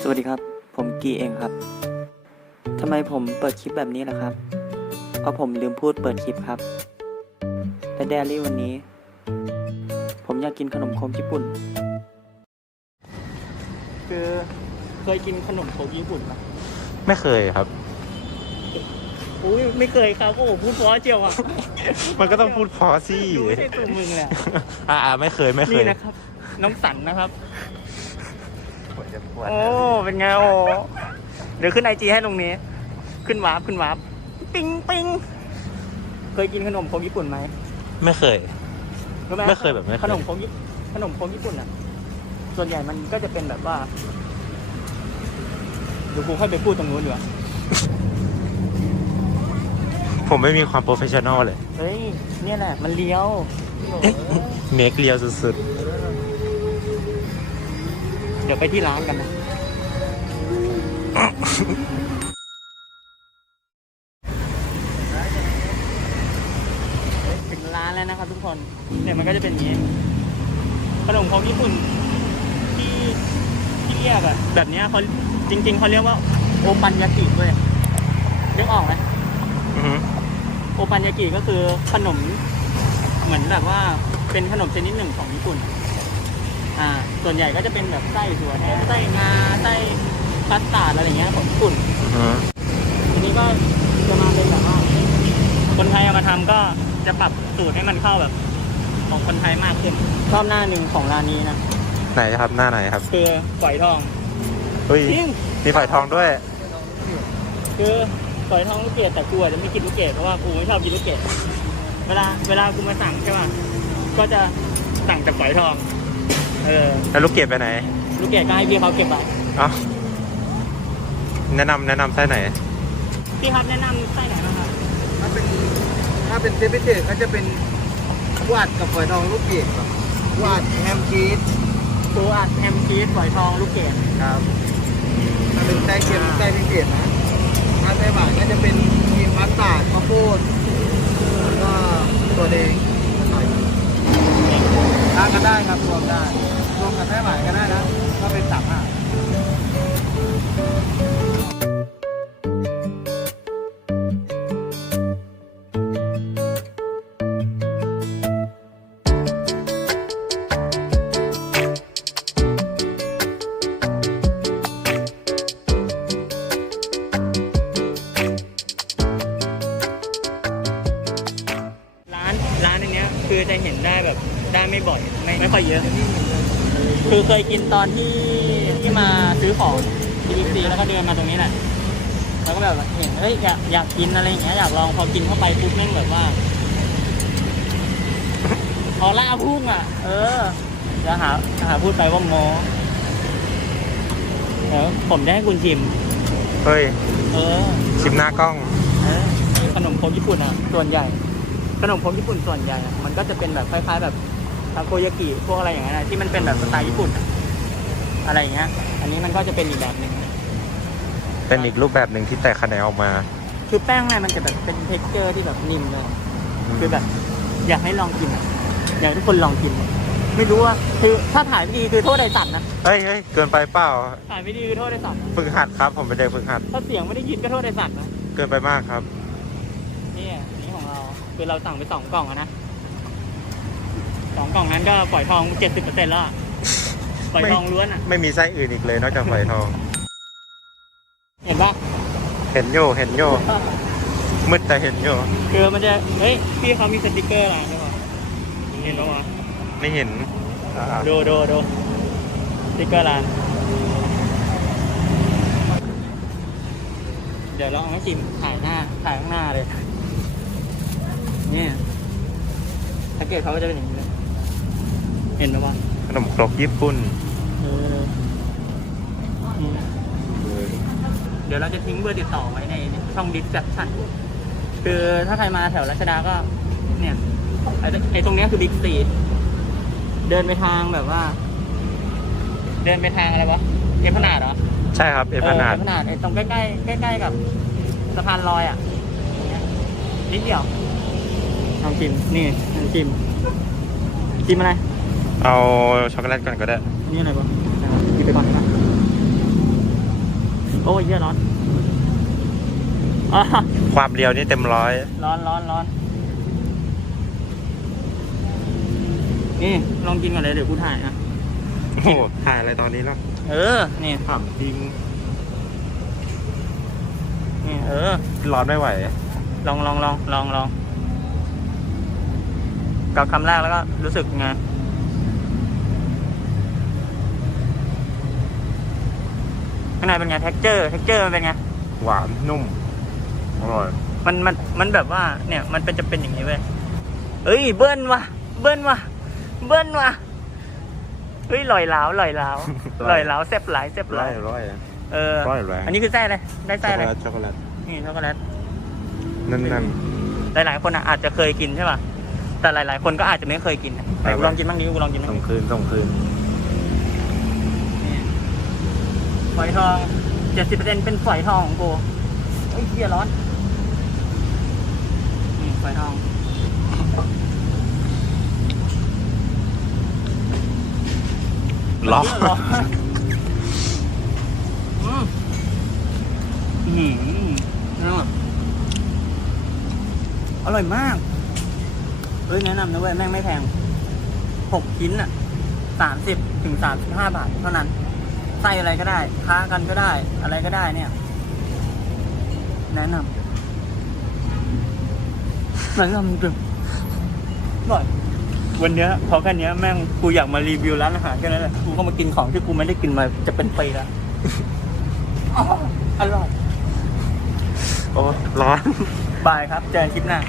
สวัสดีครับ ผมกีเองครับ ทำไมผมเปิดคลิปแบบนี้ล่ะครับ เพราะผมลืมพูดเปิดคลิปครับ และเดลี่วันนี้ ผมอยากกินขนมโคมญี่ปุ่น คือเคยกินขนมโคมญี่ปุ่นไหมไม่เคยครับ อุ้ยไม่เคยครับโอ้โหพูดเพราะเจียวอะมันก็ต้องพูดพอสิ ดูไม่ใช่ตัวมึงเลยอะอ่าไม่เคยไม่เคนี่ย นะครับ น้องสันนะครับ โอ้ เป็นไงโอ้ เดี๋ยวขึ้นไอจีให้ตรงนี้ ขึ้นวาร์ปขึ้นวาร์ปปิ้งปิ้งเคยกินขนมโคมญี่ปุ่นไหมไม่เคย รู้หไม่เคยแบบไม่เคย ขนมโคมญี่ขนมโคมญี่ปุ่นอะ ส่วนใหญ่มันก็จะเป็นแบบว่าเดี๋ยวกูค่อยไปพูดตรงนู้นดีกว่าผมไม่มีความโปรเฟชชั่นอลเลย เฮ้ย เนี่ยแหละ มันเลี้ยว เมคเรียวสุด เดี๋ยวไปที่ร้านกันนะ ถึงร้านแล้วนะครับทุกคน เนี่ยมันก็จะเป็นอย่างนี้ ขนมของญี่ปุ่นที่ที่เรียกอะแบบเนี้ยเขาจริง ๆเขาเรียกว่าโอปันยากิเว้ยนึกออกไหมๆอือฮึโอปันยากิก็คือขนม เหมือนแบบว่าเป็นขนมชนิดหนึ่งของญี่ปุ่น อ่าส่วนใหญ่ก็จะเป็นแบบไส้ถั่วแท้ไส้งาไส้คัสตาร์ดอะไรอย่างเงี้ยของญี่ปุ่น อือฮึทีนี้ก็จะมาเป็นแบบว่าคนไทยเอามาทำก็จะปรับสูตรให้มันเข้าแบบ ของคนไทยมากขึ้นรอบหน้าหนึ่งของร้านนี้นะไหนครับหน้าไหนครับคือฝอยทองเฮ้ยจริงมีฝอยทองด้วย คือฝอยทองลูกเกดแต่กูอาจจะไม่กินลูกเกดเพราะว่ากูไม่ชอบกินลูกเกดเวลาเวลากูมาสั่งใช่ป่ะก็จะสั่งแต่ฝอยทอง เออแล้วลูกเกดไปไหน ลูกเกดก็ให้พี่เขาเก็บไว้เอ้าแนะนำแนะนำไส้ไหน พี่ครับแนะนำไส้ไหนบ้างครับถ้าเป็นถ้าเป็นเซฟพิเศษก็จะเป็นวาดกับฝอยทองลูกเกดครับวาดแฮมชีสปูอัดแฮมชีสฝอยทองลูกเกดครับถ้าเป็นไส้เค็มไส้พิเศษนะถ้าไส้หวานก็จะเป็นครีมมัสตาร์ดข้าวโพดแล้วก็ตัวแดงหน่อยทานกันได้ครับรวมได้ รวมกับไส้หวานก็ได้นะก็เป็นสามห้าร้านร้านอันเนี้ยคือจะเห็นได้แบบได้ไม่บ่อยไม่ไม่ค่อยเยอะ คือเคยกินตอนที่ที่มาซื้อของที่บิ๊กซีแล้วก็เดินมาตรงนี้แหละแล้วก็แบบเห็นเฮ้ยอยากอยากกินอะไรอย่างเงี้ยอยากลองพอกินเข้าไปปุ๊บแม่งแบบว่าออร่าพุ่งอะ เออจะหาจะหาพูดไปว่าโมเดี๋ยวผมจะให้คุณชิม เฮ้ย เออ ชิมหน้ากล้องเออขนมโคมญี่ปุ่นอะ ส่วนใหญ่ ขนมโคมญี่ปุ่นส่วนใหญ่อะมันก็จะเป็นแบบคล้ายๆแบบ ทาโกยากิพวกอะไรอย่างเงี้ยนะที่มันเป็นแบบสไตล์ญี่ปุ่นอะอะไรอย่างเงี้ย อันนี้มันก็จะเป็นอีกแบบหนึ่งเป็นอีกรูปแบบหนึ่งที่แตกคะแนนออกมา คือแป้งในมันจะแบบเป็นเท็กเจอร์ที่แบบนิ่มเลยคือแบบอยากให้ลองกินอะอยากให้ทุกคนลองกิน ไม่รู้ว่าคือถ้าถ่ายไม่ดีคือโทษไดสันนะ เฮ้ยเฮ้ยเกินไปเปล่าถ่ายไม่ดีคือโทษไดสันนะฝึกหัดครับ ผมเป็นเด็กฝึกหัด ถ้าเสียงไม่ได้ยินก็โทษไดสันนะ เกินไปมากครับ นี่อันนี้ของเรา คือเราสั่งไปสองกล่องอะนะสอง กล่องนั้นก็ปล่อยทองเจ็ดสิบเปอร์เซ็นต์แล้วอะปล่อยทองล้วนอะไม่มีไส้อื่นอีกเลยนอกจากฝอยทอง เห็นปะเห็นโยเห็นโยมืดแต่เห็นโยคือมันจะเฮ้ยพี่เขามีสติกเกอร์ร้านด้วยวะเห็นปะวะไม่เห็นอ่าดูดูดูสติกเกอร์ร้านเดี๋ยวเราเอาให้ชิมถ่ายหน้าถ่ายข้างหน้าเลยเนี่ยสังเกตเขาก็จะเป็นอย่างนี้เลย เห็นไหมวะขนมครกญี่ปุ่น เอออืมเดี๋ยวเราจะทิ้งเบอร์ติดต่อไว้ในช่องดิสแคปชั่นคือถ้าใครมาแถวรัชดาก็ เนี่ยไอ้ไอ้ตรงเนี้ยคือบิ๊กซีเดินไปทางแบบว่า เดินไปทางอะไรวะเอฟนาดเหรอ ใช่ครับ เอพนาดเอฟนาดไอ้ตรงใกล้ใกล้ใกล้ใกล้ๆกับสะพานลอยอะเนี่ยนิดเดียวลองชิมนี่ลองชิมชิมอะไร เอาช็อกโกแลตก่อนก็ได้อันนี่อะไรวะกินไปก่อนนะอ้ยเหี้ยร้อนอะความเรียวนี่เต็มร้อย ร้อนร้อนร้อนนี่ลองกินก่อนเลยเดี๋ยวกูถ่ายนะโอ้โหถ่ายอะไรตอนนี้ล่ะเออ นี่ถามจริงนี่เออ ร้อนไม่ไหว ลองลองลองลองลองกับคำแรกแล้วก็รู้สึกไง ข้างในเป็นไง texture texture มันเป็นไง หวาน นุ่ม อร่อย มันมันมันแบบว่าเนี่ยมันเป็นจะเป็นอย่างนี้เว้ยเฮ้ยเบิ้ลว่ะเบิ้ลว่ะเบิ้ลว่ะเฮ้ยลอยล้าวลอยล้าวลลออยยล้าวแซ่บหลายแซ่บหร้อลายยร้อยอะเออร้อยแรงอันนี้คือไส้อะไรได้ไส้อะไรช็อกโกแลตนี่ช็อกโกแลต นั่นนั่น หลายๆ คนอะอาจจะเคยกินใช่ป่ะ แต่หลาย ๆ คนก็อาจจะไม่เคยกินนะไหนกูลองกินบ้างดิกูลองกินบ้างส่งดิคืนส่งคืนนี่ ฝอยทองเจ็ดสิบเปอร์เซ็นเป็นฝอยทองของกูเฮ้ยเฮียร้อนนี่ฝอยทองร้อนร้อนอืมอืมนี่แบบอร่อยมากเฮ้ยแนะนำนะเว้ยแม่งไม่แพงหกชิ้นอะสามสิบถึงสามสิบห้าบาทเท่านั้น ไส้อะไรก็ได้ค้ากันก็ได้ อะไรก็ได้เนี่ย แนะนำแนะนำจริงอร่อยวันเนี้ยพอแค่เนี้ยแม่งกูอยากมารีวิวร้านอาหารแค่นั้นแหละกูก็มากินของที่กูไม่ได้กินมาจะเป็นปีแล้วอ๋ออร่อย โอ้ร้อนบายครับ เจอกันคลิปหน้าบ